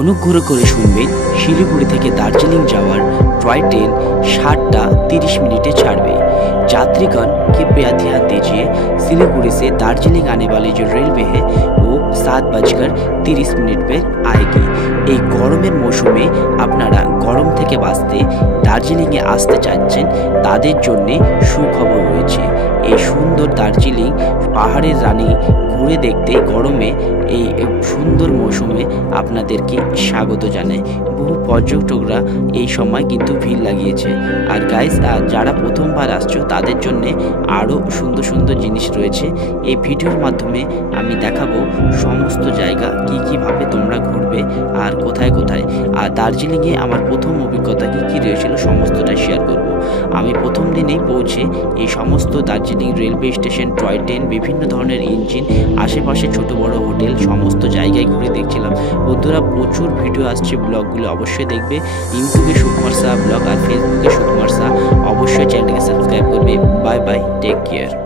অনুগ্রহ করে শুনবেন, শিলিগুড়ি থেকে দার্জিলিং যাওয়ার टॉय ट्रेन 7:30 ছাড়বে। यात्रीगण कृपया ध्यान दीजिए, सिलीगुड़ी से दार्जिलिंग आने वाली जो रेलवे है वो 7:30 पे आएगी। এই গরমের মৌসুমে আপনারা গরম থেকে বাঁচতে দার্জিলিংয়ে আসতে চাচ্ছেন, তাদের জন্য সুখবর রয়েছে। এই সুন্দর দার্জিলিং পাহাড়ের রানী ঘুরে দেখতে গরমে এই সুন্দর মৌসুমে আপনাদেরকে স্বাগত জানাই। বহু পর্যটকরা এই সময় কিন্তু ভিড় লাগিয়েছে। আর গাইস, যারা প্রথমবার আসছো তাদের জন্য আরও সুন্দর সুন্দর জিনিস রয়েছে। এই ভিডিওর মাধ্যমে আমি দেখাবো সমস্ত জায়গা কীভাবে তোমরা ঘুরবে আর কোথায় কোথায়। আর দার্জিলিংয়ে আমার প্রথম অভিজ্ঞতা কী রয়েছিল সমস্তটা শেয়ার করব। আমি প্রথম দিনেই পৌঁছে এই সমস্ত Darjeeling railway station, toy train, বিভিন্ন ধরনের ইঞ্জিন, আশেপাশে ছোট বড় হোটেল, সমস্ত জায়গায় ঘুরে দেখছিলাম। বন্ধুরা, প্রচুর ভিডিও আসছে, ব্লগগুলো অবশ্যই দেখবে। ইউটিউবে সুকুমার সাহা ব্লগ আর ফেসবুকে সুকুমার সাহা। অবশ্যই চ্যানেলটিকে সাবস্ক্রাইব করবে। Bye bye, take care.